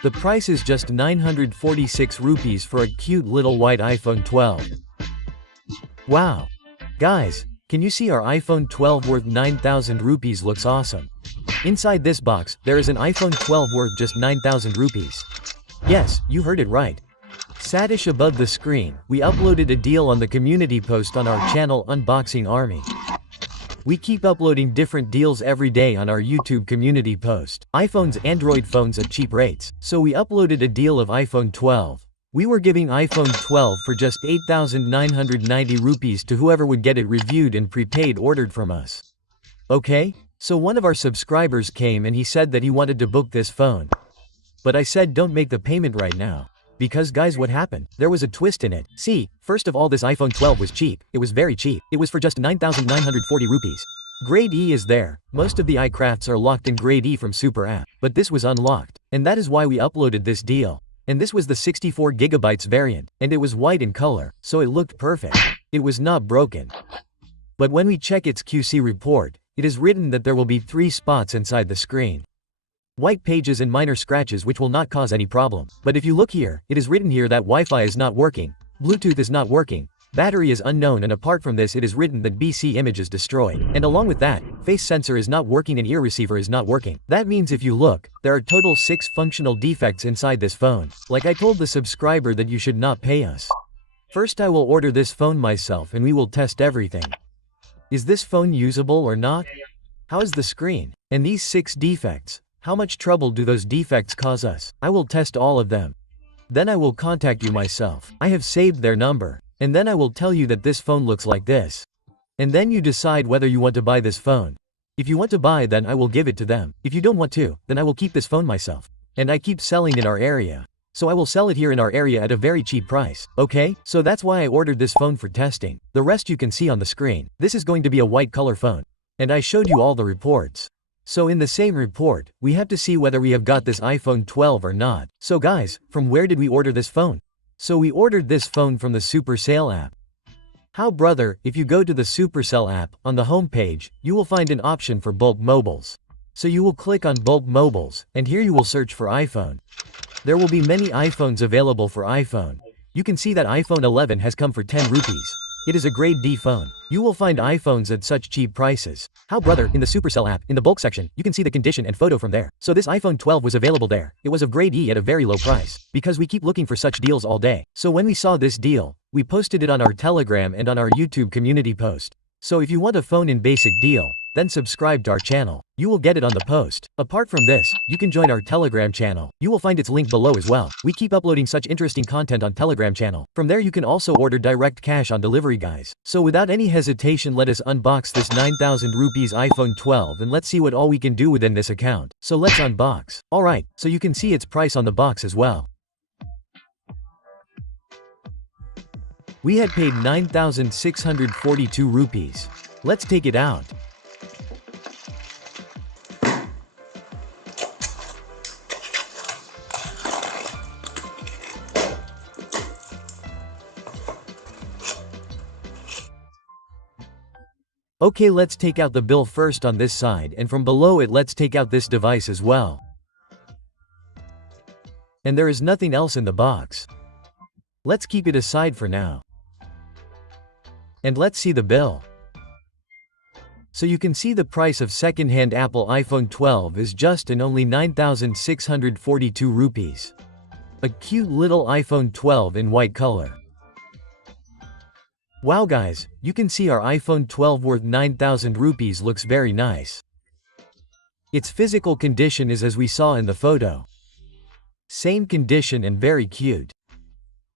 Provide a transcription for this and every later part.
The price is just 946 rupees for a cute little white iPhone 12. Wow. Guys, can you see our iPhone 12 worth 9,000 rupees looks awesome. Inside this box, there is an iPhone 12 worth just 9,000 rupees. Yes, you heard it right. Satish above the screen, we uploaded a deal on the community post on our channel Unboxing Army. We keep uploading different deals every day on our YouTube community post. iPhones, Android phones at cheap rates. So we uploaded a deal of iPhone 12. We were giving iPhone 12 for just 8,990 rupees to whoever would get it reviewed and prepaid ordered from us. Okay? So one of our subscribers came and he said that he wanted to book this phone. But I said don't make the payment right now. Because guys, what happened? There was a twist in it. See, first of all, this iPhone 12 was cheap. It was very cheap. It was for just 9,940 rupees. Grade E is there. Most of the iCrafts are locked in Grade E from Super App. But this was unlocked. And that is why we uploaded this deal. And this was the 64GB variant. And it was white in color. So it looked perfect. It was not broken. But when we check its QC report, it is written that there will be 3 spots inside the screen. White pages and minor scratches which will not cause any problem. But if you look here, it is written here that Wi-Fi is not working, Bluetooth is not working, battery is unknown, and apart from this it is written that BC image is destroyed. And along with that, face sensor is not working and ear receiver is not working. That means if you look, there are total 6 functional defects inside this phone. Like I told the subscriber that you should not pay us. First I will order this phone myself and we will test everything. Is this phone usable or not? How is the screen? And these 6 defects. How much trouble do those defects cause us? I will test all of them. Then I will contact you myself. I have saved their number. And then I will tell you that this phone looks like this. And then you decide whether you want to buy this phone. If you want to buy, then I will give it to them. If you don't want to, then I will keep this phone myself. And I keep selling in our area. So I will sell it here in our area at a very cheap price. Okay? So that's why I ordered this phone for testing. The rest you can see on the screen. This is going to be a white color phone. And I showed you all the reports. So in the same report, we have to see whether we have got this iPhone 12 or not. So guys, from where did we order this phone? So we ordered this phone from the Supercell app. How brother, if you go to the Supercell app, on the home page, you will find an option for bulk mobiles. So you will click on bulk mobiles, and here you will search for iPhone. There will be many iPhones available for iPhone. You can see that iPhone 11 has come for 10 rupees. It is a grade D phone. You will find iPhones at such cheap prices. How brother, in the Supercell app, in the bulk section, you can see the condition and photo from there. So this iPhone 12 was available there. It was of grade E at a very low price. Because we keep looking for such deals all day. So when we saw this deal, we posted it on our Telegram and on our YouTube community post. So if you want a phone in basic deal, then subscribe to our channel. You will get it on the post. Apart from this, you can join our Telegram channel. You will find its link below as well. We keep uploading such interesting content on Telegram channel. From there you can also order direct cash on delivery guys. So without any hesitation, let us unbox this 9,000 rupees iPhone 12 and let's see what all we can do within this account. So let's unbox. Alright, so you can see its price on the box as well. We had paid 9,642 rupees. Let's take it out. Okay, let's take out the bill first on this side, and from below it let's take out this device as well. And there is nothing else in the box. Let's keep it aside for now. And let's see the bill. So you can see the price of second-hand Apple iPhone 12 is just and only 9,642 rupees. A cute little iPhone 12 in white color. Wow guys, you can see our iPhone 12 worth 9,000 rupees looks very nice. Its physical condition is as we saw in the photo. Same condition and very cute.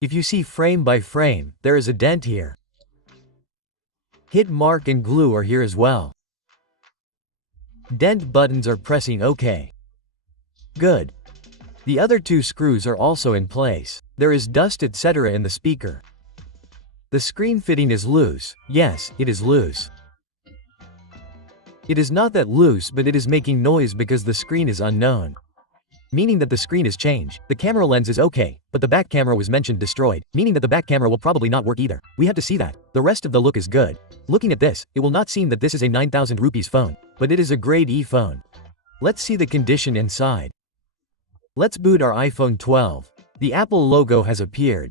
If you see frame by frame, there is a dent here. Hit mark and glue are here as well. Dent buttons are pressing OK. Good. The other 2 screws are also in place. There is dust etc. in the speaker. The screen fitting is loose. Yes, it is loose. It is not that loose, but it is making noise because the screen is unknown. Meaning that the screen is changed. The camera lens is okay, but the back camera was mentioned destroyed, meaning that the back camera will probably not work either. We have to see that. The rest of the look is good. Looking at this, it will not seem that this is a 9,000 rupees phone, but it is a grade E phone. Let's see the condition inside. Let's boot our iPhone 12. The Apple logo has appeared.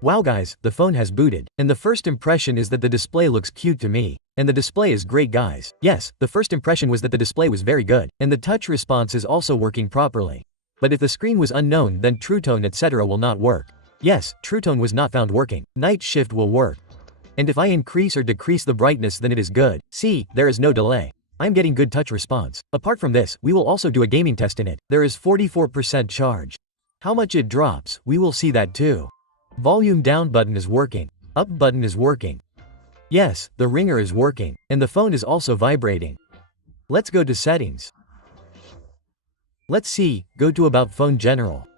Wow guys, the phone has booted, and the first impression is that the display looks cute to me. And the display is great guys. Yes, the first impression was that the display was very good, and the touch response is also working properly. But if the screen was unknown then True Tone etc. will not work. Yes, True Tone was not found working. Night shift will work. And if I increase or decrease the brightness then it is good. See, there is no delay. I'm getting good touch response. Apart from this, we will also do a gaming test in it. There is 44% charge. How much it drops, we will see that too. Volume down button is working. Up button is working. Yes, the ringer is working, and the phone is also vibrating. Let's go to settings. Let's see, go to about phone general.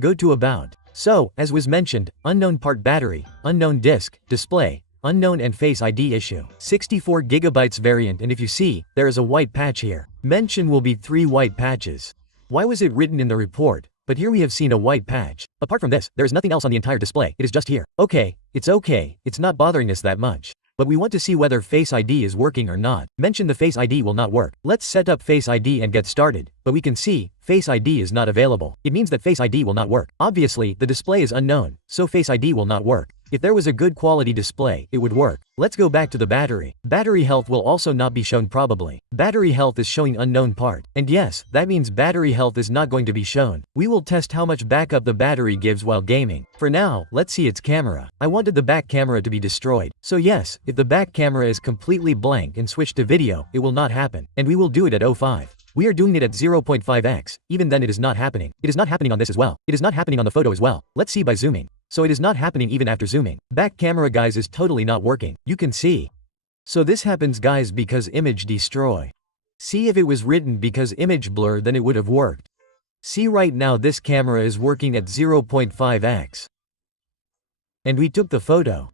Go to about. So, as was mentioned, unknown part battery, unknown disk, display, unknown and face ID issue. 64 GB variant and if you see, there is a white patch here. Mention will be 3 white patches. Why was it written in the report? But here we have seen a white patch. Apart from this, there is nothing else on the entire display, it is just here. Okay, it's not bothering us that much. But we want to see whether Face ID is working or not. Mention the Face ID will not work. Let's set up Face ID and get started. But we can see, Face ID is not available. It means that Face ID will not work. Obviously, the display is unknown, so Face ID will not work. If there was a good quality display, it would work. Let's go back to the battery. Battery health will also not be shown probably. Battery health is showing unknown part. And yes, that means battery health is not going to be shown. We will test how much backup the battery gives while gaming. For now, let's see its camera. I wanted the back camera to be destroyed. So yes, if the back camera is completely blank and switch to video, it will not happen. And we will do it at 05. We are doing it at 0.5x. Even then it is not happening. It is not happening on this as well. It is not happening on the photo as well. Let's see by zooming. So it is not happening even after zooming. Back camera guys is totally not working. You can see. So this happens guys because image destroy. See if it was written because image blur then it would have worked. See right now this camera is working at 0.5x. And we took the photo.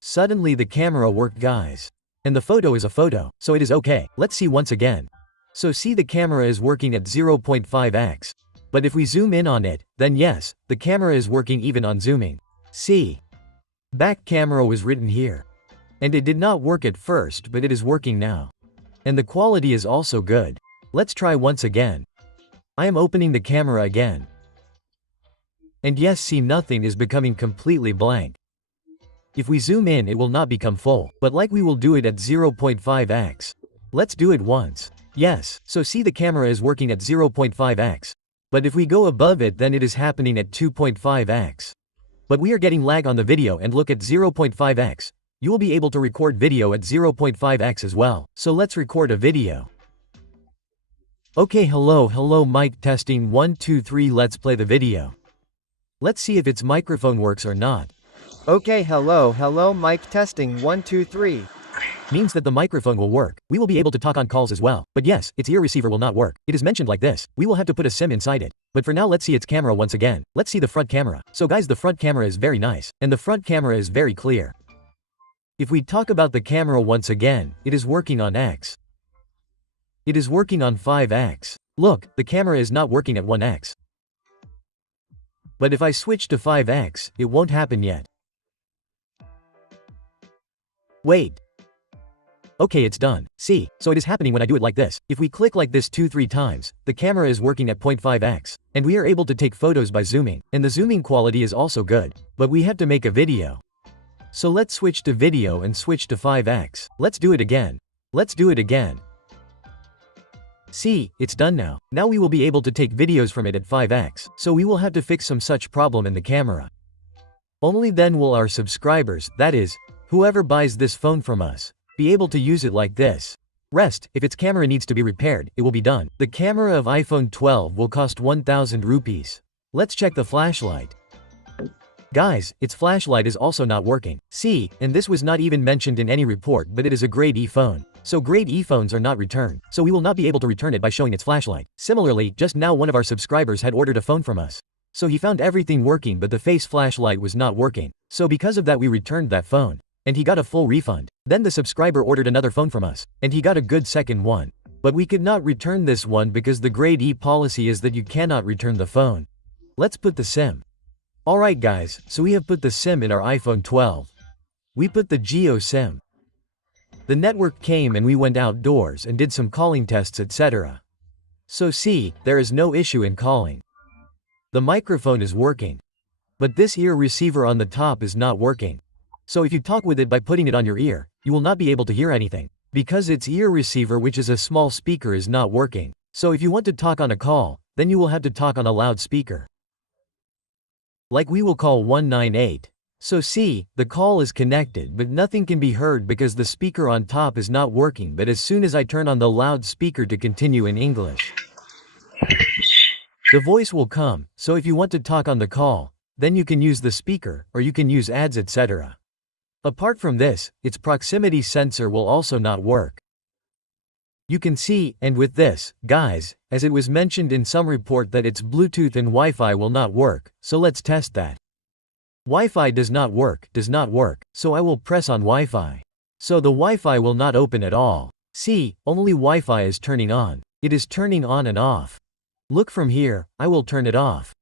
Suddenly the camera worked guys. And the photo is a photo, so it is okay. Let's see once again. So see the camera is working at 0.5x. But if we zoom in on it, then yes, the camera is working even on zooming. See. Back camera was written here. And it did not work at first but it is working now. And the quality is also good. Let's try once again. I am opening the camera again. And yes see nothing is becoming completely blank. If we zoom in it will not become full, but like we will do it at 0.5x. Let's do it once. Yes, so see the camera is working at 0.5x. But if we go above it then it is happening at 2.5x. But we are getting lag on the video and look at 0.5x. You will be able to record video at 0.5x as well. So let's record a video. Okay hello mic testing 1 2 3 let's play the video. Let's see if its microphone works or not. Okay hello mic testing 1 2 3. Means that the microphone will work. We will be able to talk on calls as well. But yes, its ear receiver will not work. It is mentioned like this. We will have to put a SIM inside it. But for now let's see its camera once again. Let's see the front camera. So guys the front camera is very nice. And the front camera is very clear. If we talk about the camera once again, it is working on X. It is working on 5x. Look, the camera is not working at 1x. But if I switch to 5x, it won't happen yet. Wait. Okay it's done. See, so it is happening when I do it like this. If we click like this 2-3 times, the camera is working at 0.5x. And we are able to take photos by zooming. And the zooming quality is also good. But we have to make a video. So let's switch to video and switch to 5x. Let's do it again. Let's do it again. See, it's done now. Now we will be able to take videos from it at 5x. So we will have to fix some such problem in the camera. Only then will our subscribers, that is, whoever buys this phone from us, be able to use it like this. Rest, if its camera needs to be repaired, it will be done. The camera of iPhone 12 will cost 1000 rupees. Let's check the flashlight. Guys, its flashlight is also not working. See, and this was not even mentioned in any report but it is a grade E phone. So grade E phones are not returned. So we will not be able to return it by showing its flashlight. Similarly, just now one of our subscribers had ordered a phone from us. So he found everything working but the face flashlight was not working. So because of that we returned that phone. And he got a full refund. Then the subscriber ordered another phone from us. And he got a good second one. But we could not return this one because the grade E policy is that you cannot return the phone. Let's put the SIM. Alright guys, so we have put the SIM in our iPhone 12. We put the Geo SIM. The network came and we went outdoors and did some calling tests etc. So see, there is no issue in calling. The microphone is working. But this ear receiver on the top is not working. So if you talk with it by putting it on your ear, you will not be able to hear anything. Because its ear receiver, which is a small speaker, is not working. So if you want to talk on a call, then you will have to talk on a loudspeaker. Like we will call 198. So see, the call is connected but nothing can be heard because the speaker on top is not working, but as soon as I turn on the loudspeaker to continue in English, the voice will come. So if you want to talk on the call, then you can use the speaker, or you can use ads, etc. Apart from this, its proximity sensor will also not work. You can see, and with this, guys, as it was mentioned in some report that its Bluetooth and Wi-Fi will not work, so let's test that. Wi-Fi does not work, so I will press on Wi-Fi. So the Wi-Fi will not open at all. See, only Wi-Fi is turning on. It is turning on and off. Look from here, I will turn it off.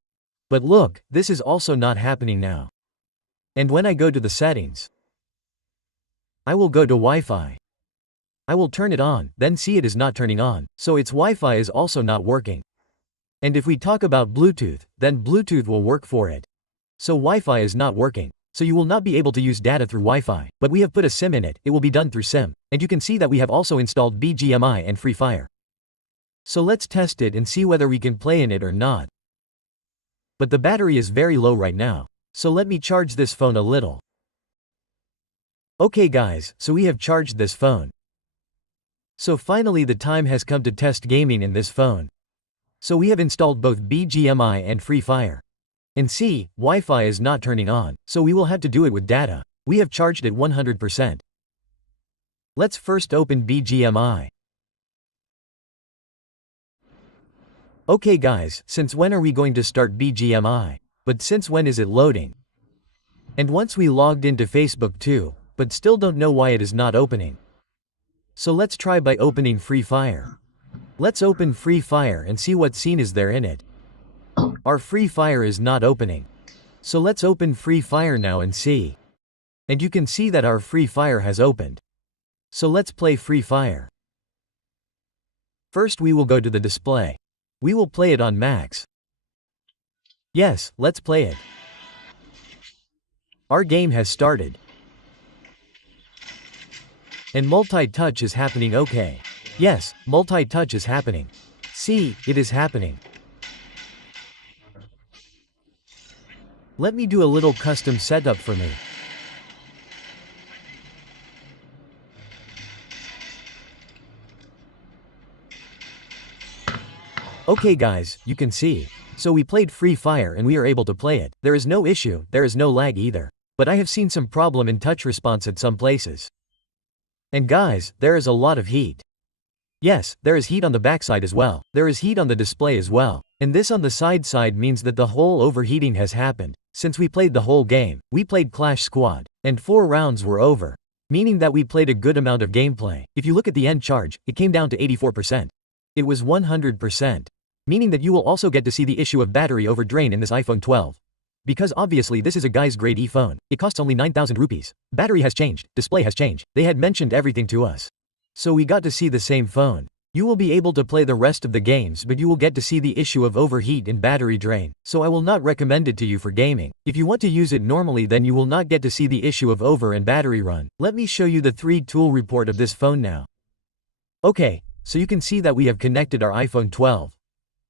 But look, this is also not happening now. And when I go to the settings, I will go to Wi-Fi. I will turn it on, then see it is not turning on, so its Wi-Fi is also not working. And if we talk about Bluetooth, then Bluetooth will work for it. So Wi-Fi is not working. So you will not be able to use data through Wi-Fi, but we have put a SIM in it, it will be done through SIM. And you can see that we have also installed BGMI and Free Fire. So let's test it and see whether we can play in it or not. But the battery is very low right now. So let me charge this phone a little. Okay guys, so we have charged this phone. So finally the time has come to test gaming in this phone. So we have installed both BGMI and Free Fire. And see, Wi-Fi is not turning on, so we will have to do it with data. We have charged it 100%. Let's first open BGMI. Okay guys, since when are we going to start BGMI? But since when is it loading? And once we logged into Facebook too, but still don't know why it is not opening. So let's try by opening Free Fire. Let's open Free Fire and see what scene is there in it. Our Free Fire is not opening. So let's open Free Fire now and see. And you can see that our Free Fire has opened. So let's play Free Fire. First we will go to the display. We will play it on max. Yes, let's play it. Our game has started. And multi-touch is happening, okay. Yes, multi-touch is happening. See, it is happening. Let me do a little custom setup for me. Okay guys, you can see. So we played Free Fire and we are able to play it. There is no issue, there is no lag either. But I have seen some problem in touch response at some places. And guys, there is a lot of heat. Yes, there is heat on the backside as well. There is heat on the display as well. And this on the side means that the whole overheating has happened. Since we played the whole game, we played Clash Squad. And 4 rounds were over. Meaning that we played a good amount of gameplay. If you look at the end charge, it came down to 84%. It was 100%. Meaning that you will also get to see the issue of battery over drain in this iPhone 12. Because obviously this is a guy's grade E phone. It costs only 9,000 rupees. Battery has changed, display has changed. They had mentioned everything to us. So we got to see the same phone. You will be able to play the rest of the games, but you will get to see the issue of overheat and battery drain. So I will not recommend it to you for gaming. If you want to use it normally, then you will not get to see the issue of over and battery run. Let me show you the 3 tool report of this phone now. Okay, so you can see that we have connected our iPhone 12.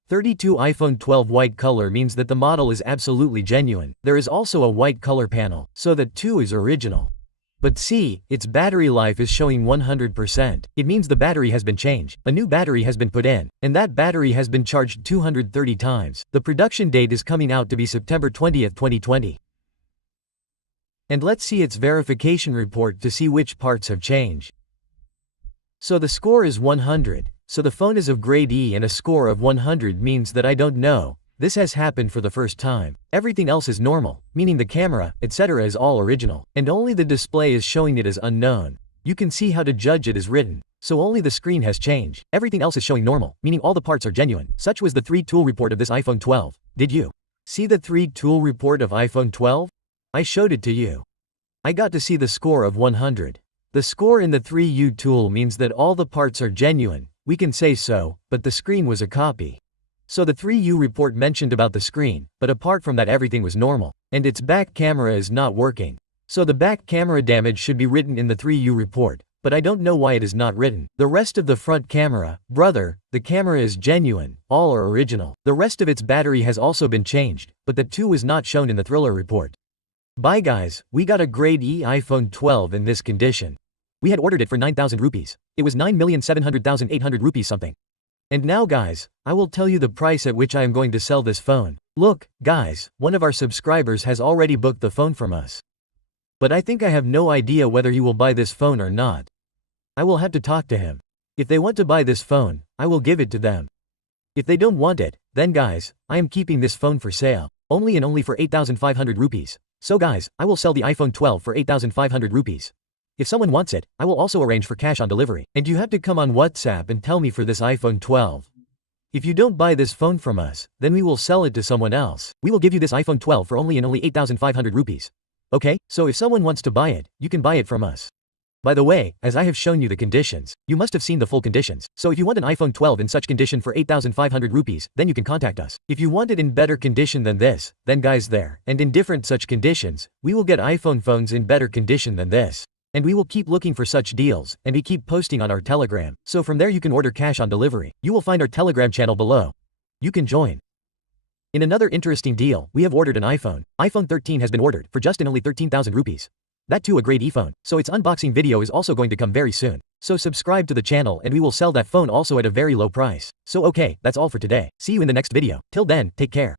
32 iPhone 12 white color means that the model is absolutely genuine. There is also a white color panel, so that 2 is original. But see, its battery life is showing 100%. It means the battery has been changed. A new battery has been put in, and that battery has been charged 230 times. The production date is coming out to be September 20th, 2020. And let's see its verification report to see which parts have changed. So the score is 100. So the phone is of grade E and a score of 100 means that I don't know. This has happened for the first time. Everything else is normal, meaning the camera, etc. is all original, and only the display is showing it as unknown. You can see how to judge it is written. So only the screen has changed. Everything else is showing normal, meaning all the parts are genuine. Such was the 3 tool report of this iPhone 12. Did you see the 3 tool report of iPhone 12? I showed it to you. I got to see the score of 100. The score in the 3U tool means that all the parts are genuine, we can say so, but the screen was a copy. So the 3U report mentioned about the screen, but apart from that everything was normal. And its back camera is not working. So the back camera damage should be written in the 3U report, but I don't know why it is not written. The rest of the front camera, brother, the camera is genuine, all are original. The rest of its battery has also been changed, but that too was not shown in the thriller report. Bye guys, we got a grade E iPhone 12 in this condition. We had ordered it for 9,000 rupees. It was 9,700,800 rupees something. And now guys, I will tell you the price at which I am going to sell this phone. Look, guys, one of our subscribers has already booked the phone from us. But I think I have no idea whether he will buy this phone or not. I will have to talk to him. If they want to buy this phone, I will give it to them. If they don't want it, then guys, I am keeping this phone for sale. Only for 8,500 rupees. So guys, I will sell the iPhone 12 for 8,500 rupees. If someone wants it, I will also arrange for cash on delivery. And you have to come on WhatsApp and tell me for this iPhone 12. If you don't buy this phone from us, then we will sell it to someone else. We will give you this iPhone 12 for only 8,500 rupees. Okay, so if someone wants to buy it, you can buy it from us. By the way, as I have shown you the conditions, you must have seen the full conditions. So if you want an iPhone 12 in such condition for 8,500 rupees, then you can contact us. If you want it in better condition than this, then guys there, and in different such conditions, we will get iPhone phones in better condition than this. And we will keep looking for such deals, and we keep posting on our Telegram. So from there you can order cash on delivery. You will find our Telegram channel below. You can join. In another interesting deal, we have ordered an iPhone. iPhone 13 has been ordered for just only 13,000 rupees. That too a great e-phone. So its unboxing video is also going to come very soon. So subscribe to the channel and we will sell that phone also at a very low price. So okay, that's all for today. See you in the next video. Till then, take care.